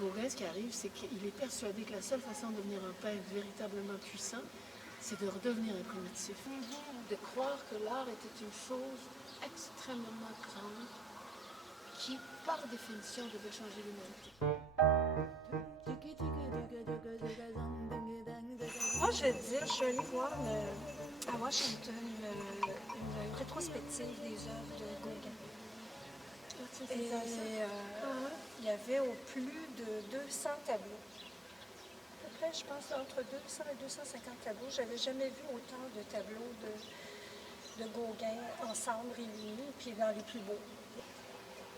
Gauguin, ce qui arrive, c'est qu'il est persuadé que la seule façon de devenir un peintre véritablement puissant, c'est de redevenir un primitif. De croire que l'art était une chose extrêmement grande qui, par définition, devait changer l'humanité. Moi, je vais te dire, je suis allée voir à Washington une rétrospective des œuvres de Gauguin. Et il y avait au plus de 200 tableaux. À peu près, je pense, entre 200 et 250 tableaux. Je n'avais jamais vu autant de tableaux de Gauguin ensemble, réunis, puis dans les plus beaux.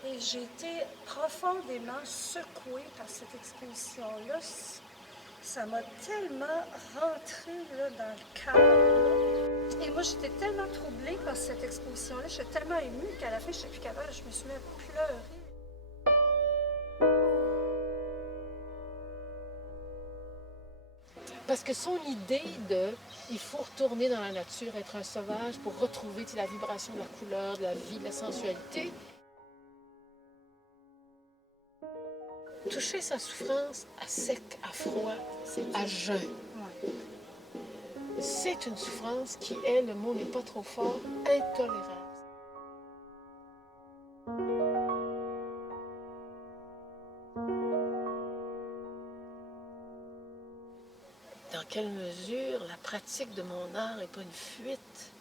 Et j'ai été profondément secouée par cette exposition-là. Ça m'a tellement rentré là, dans le cœur. Et moi, j'étais tellement troublée par cette exposition-là, j'étais tellement émue qu'à la fin, je n'étais plus capable, je me suis mis à pleurer. Parce que son idée de « il faut retourner dans la nature, être un sauvage pour retrouver la vibration de la couleur, de la vie, de la sensualité », toucher sa souffrance à sec, à froid, à jeun. C'est une souffrance qui est, le mot n'est pas trop fort, intolérable. Dans quelle mesure la pratique de mon art n'est pas une fuite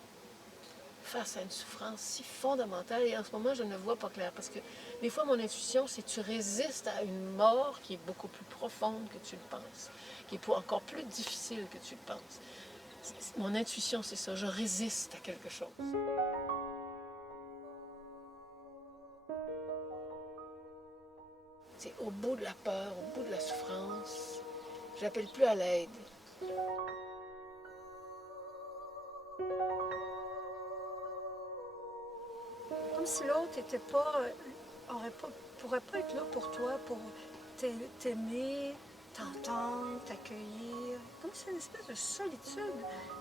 face à une souffrance si fondamentale? Et en ce moment, je ne vois pas clair. Parce que des fois, mon intuition, c'est que tu résistes à une mort qui est beaucoup plus profonde que tu le penses, qui est encore plus difficile que tu le penses. Mon intuition, c'est ça. Je résiste à quelque chose. C'est au bout de la peur, au bout de la souffrance, j'appelle plus à l'aide. Comme si l'autre pourrait pas être là pour toi, pour t'aimer, t'entendre, t'accueillir. Comme si une espèce de solitude,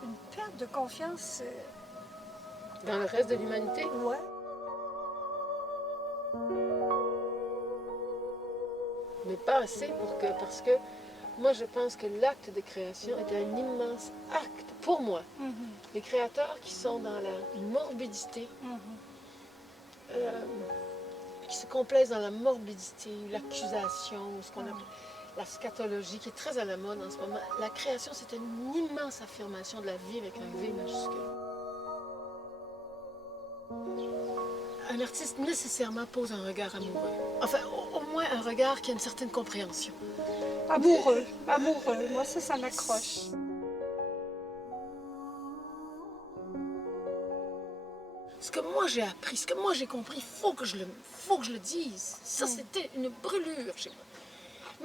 une perte de confiance. Dans le reste de l'humanité? Ouais. Mais pas assez parce que moi je pense que l'acte de création est un immense acte pour moi. Les créateurs qui sont dans la morbidité, qui se complaisent dans la morbidité, l'accusation, ce qu'on appelle la scatologie, qui est très à la mode en ce moment. La création, c'est une immense affirmation de la vie avec un V majuscule. Un artiste nécessairement pose un regard amoureux. Enfin, au moins un regard qui a une certaine compréhension. Amoureux, amoureux. Moi, ça m'accroche. Ce que moi j'ai appris, ce que moi j'ai compris, faut que je le dise. Ça, c'était une brûlure chez moi.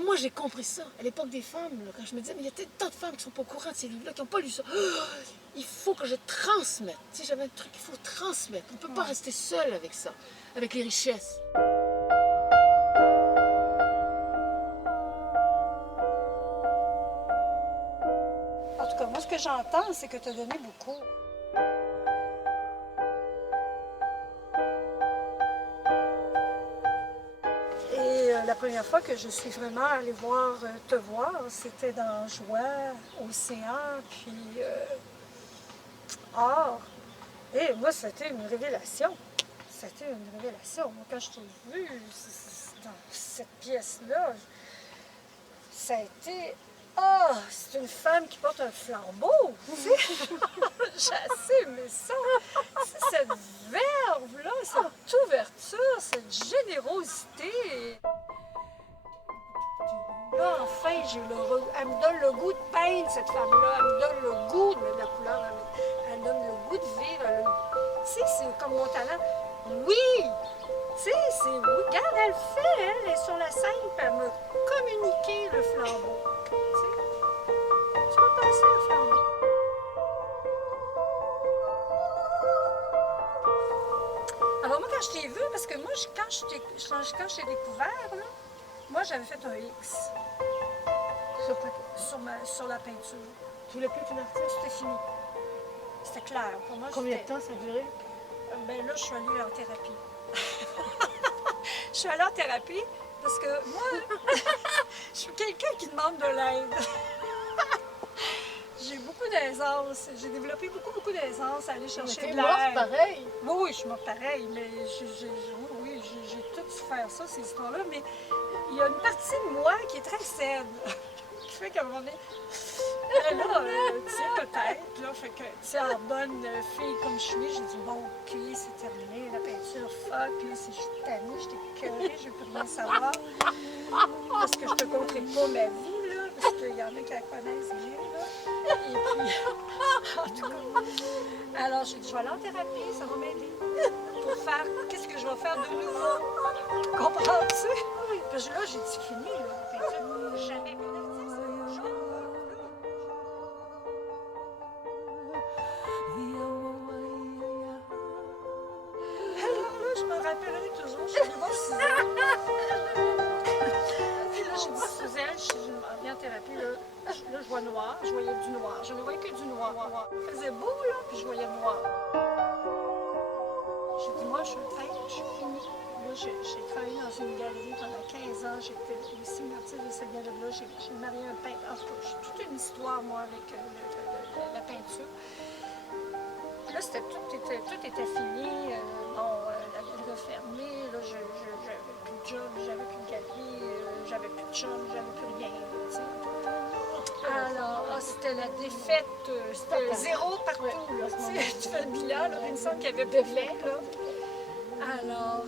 Moi, j'ai compris ça. À l'époque des femmes, là, quand je me disais, mais il y a tant de femmes qui ne sont pas au courant de ces livres-là, qui n'ont pas lu ça. Il faut que je transmette. Tu sais, j'avais un truc, il faut transmettre. On ne peut pas rester seul avec ça, avec les richesses. En tout cas, moi, ce que j'entends, c'est que tu as donné beaucoup. La première fois que je suis vraiment allée te voir, c'était dans Joie, Océan, puis Art. Et moi, c'était une révélation. C'était une révélation. Moi, quand je t'ai vue dans cette pièce-là, ça a été... Ah, c'est une femme qui porte un flambeau! J'ai assez aimé ça! Cette verve-là, cette ouverture, cette générosité! Là, enfin, elle me donne le goût de peindre, cette femme-là. Elle me donne le goût de mettre de la couleur. Elle me donne le goût de vivre. Tu sais, c'est comme mon talent. Oui! Tu sais, regarde, elle fait, elle est sur la scène, puis elle m'a communiqué le flambeau. Tu vas passer un flambeau. Alors moi, quand je t'ai vu, parce que moi, quand je t'ai découvert, là, moi, j'avais fait un X sur la peinture. Tu voulais plus qu'une artiste? C'était fini. C'était clair. Pour moi, combien de temps ça a duré? Ben là, je suis allée en thérapie. Je suis allée en thérapie, Parce que moi, je suis quelqu'un qui demande de l'aide. J'ai beaucoup d'aisance. J'ai développé beaucoup d'aisance à aller chercher de T'es l'aide. morte pareil. Oui, je suis morte pareil, mais j'ai tout souffert ça, ces histoires-là. Mais il y a une partie de moi qui est très saine. Qui fait qu'à un moment donné, là, tu sais, peut-être, là, fait que, tu sais, en bonne fille comme je suis, j'ai dit, bon, ok, c'est terminé, la peinture, fuck, là, si je suis tannée, j'étais écœurée, je ne veux plus rien savoir. Parce que je te conterai pas ma vie, là, parce qu'il y en a qui la connaissent bien, là. Et puis, en tout cas, alors j'ai dit, je vais aller en thérapie, ça va m'aider. Pour faire, qu'est-ce que je vais faire de nouveau? Comprends-tu? Parce que là, j'ai dit, fini, là, la peinture, jamais. Mais là, tu sais, c'est un jour, alors là, je me rappellerai toujours, je suis allée voir Suzanne. Puis là, j'ai dit, Suzanne, je m'en viens en thérapie, là, je vois noir, je voyais du noir. Je ne voyais que du noir. Il faisait beau, là, puis je voyais noir. J'ai dit, moi, je suis peintre, je suis finie. Là, j'ai travaillé dans une galerie pendant 15 ans. J'étais ici, moitié de cette galerie-là. J'ai marié un peintre. En tout cas, j'ai toute une histoire, moi, avec la peinture. Là, tout était fini. La galerie a fermé. Là, j'avais plus de job, j'avais plus de galerie, j'avais plus de chum, j'avais plus rien. Tu sais. Alors, c'était la défaite, c'était zéro partout. Là, tu fais le bilan, là, il me semble qu'il y avait plus rien. Là. Alors,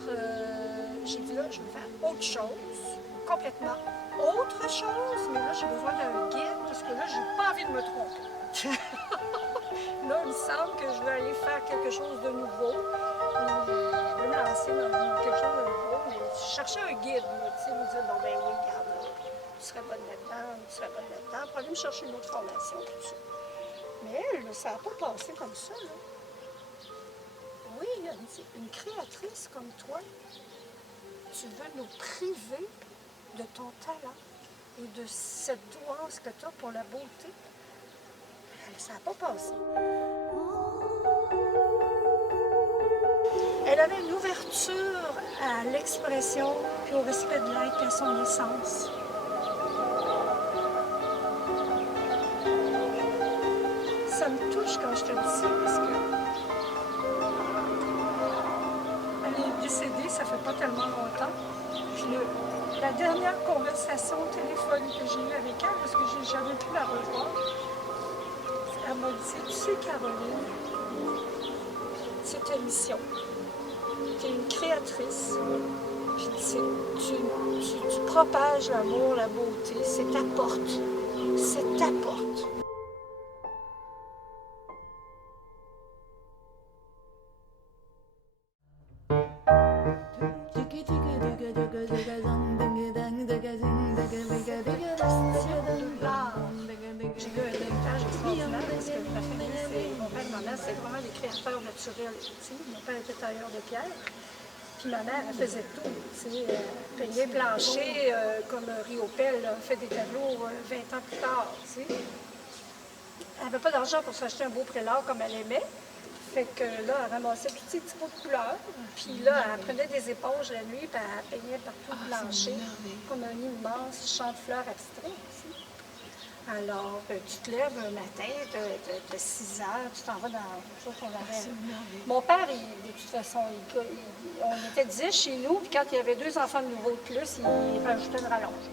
j'ai dit là, je vais faire autre chose, complètement autre chose, mais là, j'ai besoin d'un guide parce que là, j'ai pas envie de me tromper. Là, il me semble que je vais aller faire quelque chose de nouveau. Je vais me lancer dans quelque chose de nouveau, mais je cherchais un guide, tu sais, me dire, bon, ben oui, regarde, là, tu serais bonne là-dedans, tu serais bonne là-dedans, pour aller me chercher une autre formation, tout ça. Mais là, ça n'a pas passé comme ça, là. Oui, il y a une créatrice comme toi. Tu veux nous priver de ton talent et de cette douance que tu as pour la beauté. Ça n'a pas passé. Elle avait une ouverture à l'expression et au respect de l'être et à son essence. Ça me touche quand je te dis ça parce que elle est décédée, ça fait pas tellement longtemps. Puis la dernière conversation téléphonique que j'ai eue avec elle, parce que j'ai jamais pu la revoir, elle m'a dit, tu sais Caroline, c'est ta mission. Tu es une créatrice. Puis tu propages l'amour, la beauté, c'est ta porte. C'est ta porte. J'ai eu un héritage extraordinaire parce que ma famille, mon père et ma mère, c'est vraiment des créateurs naturels. Mon père était tailleur de pierre. Puis ma mère, elle faisait tout. Peigner plancher comme Riopelle, elle fait des tableaux 20 ans plus tard. T'sais. Elle n'avait pas d'argent pour s'acheter un beau prélat comme elle aimait. Fait que là, elle ramassait tous ces petits pots de couleurs. Puis là, elle prenait des éponges la nuit, puis elle peignait partout le plancher, comme un immense champ de fleurs abstrait. T'sais. Alors, tu te lèves un matin, tu as 6 heures, tu t'en vas dans quelque chose qu'on avait. Mon père, de toute façon, on était 10 chez nous, puis quand il y avait 2 enfants de nouveau de plus, il rajoutait une rallonge.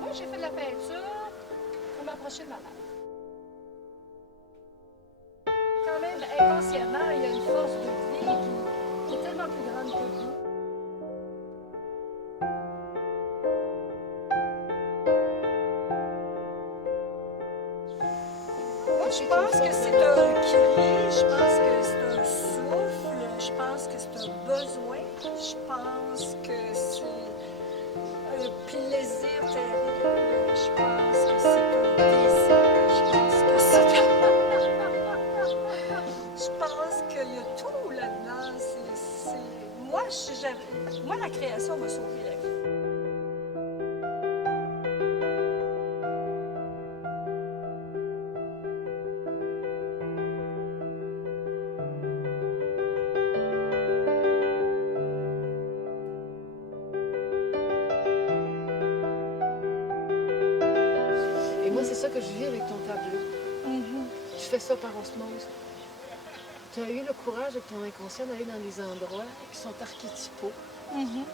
Moi, j'ai fait de la peinture pour m'approcher de ma mère. Quand même, inconsciemment, il y a une force de vie qui est tellement plus grande que nous. Je pense que c'est un cri, je pense que c'est un souffle, je pense que c'est un besoin, je pense que c'est un plaisir terrible, je pense que c'est un désir, je pense que c'est... Je pense qu'il y a tout là-dedans. Moi, la création m'a sauvé la vie. que je vis avec ton tableau. Tu fais ça par osmose. Tu as eu le courage avec ton inconscient d'aller dans des endroits qui sont archétypaux, où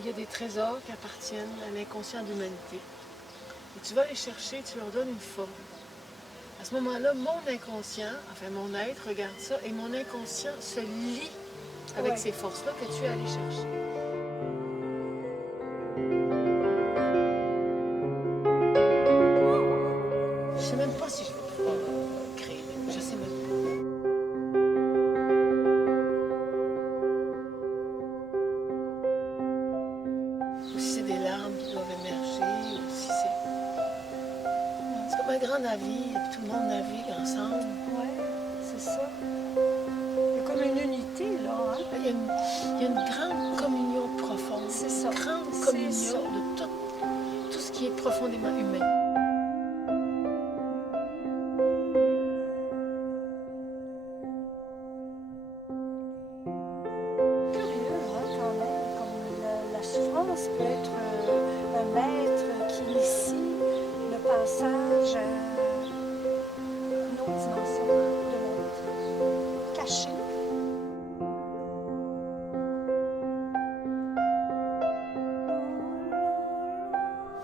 il y a des trésors qui appartiennent à l'inconscient de l'humanité. Et tu vas les chercher, tu leur donnes une forme. À ce moment-là, mon inconscient, enfin mon être, regarde ça, et mon inconscient se lie avec ces forces-là que tu es allé chercher. Je sais même pas si je vais pouvoir créer. Je sais même pas. Ou si c'est des larmes qui doivent émerger, ou si c'est comme un grand navire, et puis tout le monde navigue ensemble. Oui, c'est ça. Il y a comme une unité, là. Hein? Il y a une grande communion profonde. C'est ça. Une grande C'est communion ça. de tout ce qui est profondément humain. Curieux, hein, quand même, comme la souffrance peut être un maître qui initie le passage à une autre dimension de monde, cachée.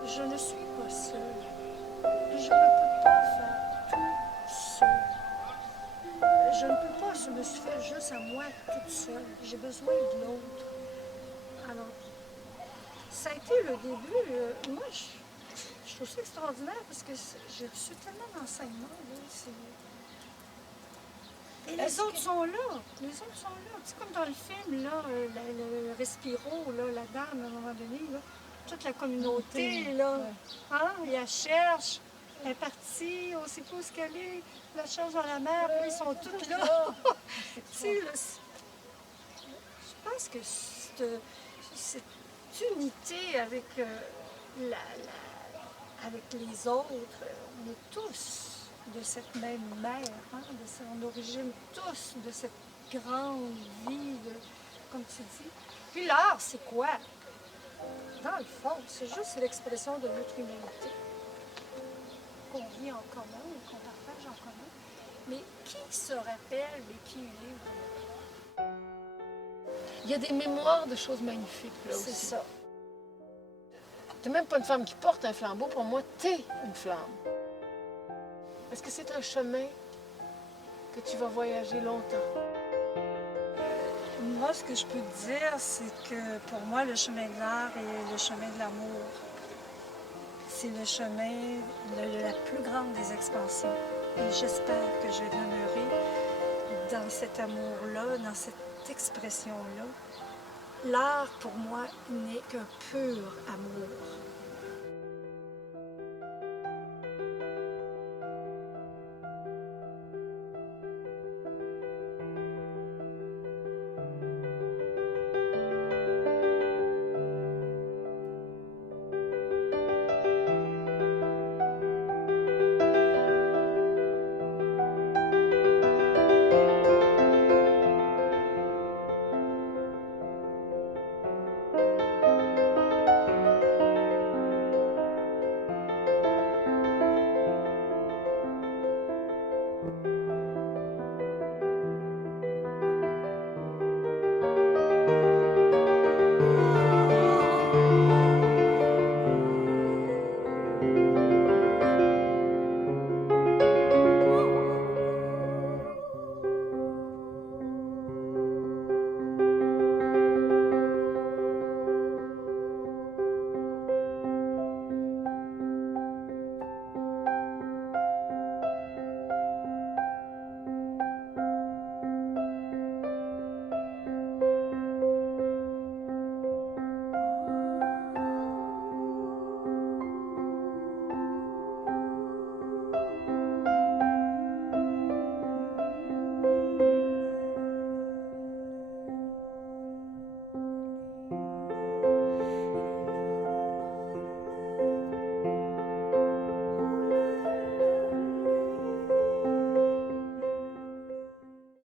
Je ne suis pas seule. Je ne peux pas faire tout seul. Je ne peux pas me suffire juste à moi toute seule. J'ai besoin de l'autre. Alors, ça a été le début. Moi, je trouve ça extraordinaire parce que j'ai reçu tellement d'enseignements. Et les autres sont là. Les autres sont là. C'est comme dans le film, là, le Respiro, là, la dame, à un moment donné, là, toute la communauté, là, hein, elle cherche. Elle est partie, on ne sait pas où qu'elle est, la cherche dans la mer, puis ils sont tous là. Tu sais, là, je pense que cette unité avec, avec les autres, on est tous de cette même mère, hein, on origine tous de cette grande vie, comme tu dis. Puis l'art, c'est quoi? Dans le fond, c'est juste l'expression de notre humanité qu'on vit en commun, qu'on partage en commun. Mais qui se rappelle de qui il est vraiment? Il y a des mémoires de choses magnifiques là aussi. C'est ça. Tu n'es même pas une femme qui porte un flambeau, pour moi, tu es une flamme. Est-ce que c'est un chemin que tu vas voyager longtemps? Moi, ce que je peux te dire, c'est que pour moi, le chemin de l'art est le chemin de l'amour. C'est le chemin de la plus grande des expansions. Et j'espère que je vais demeurer dans cet amour-là, dans cette expression-là. L'art, pour moi, n'est qu'un pur amour.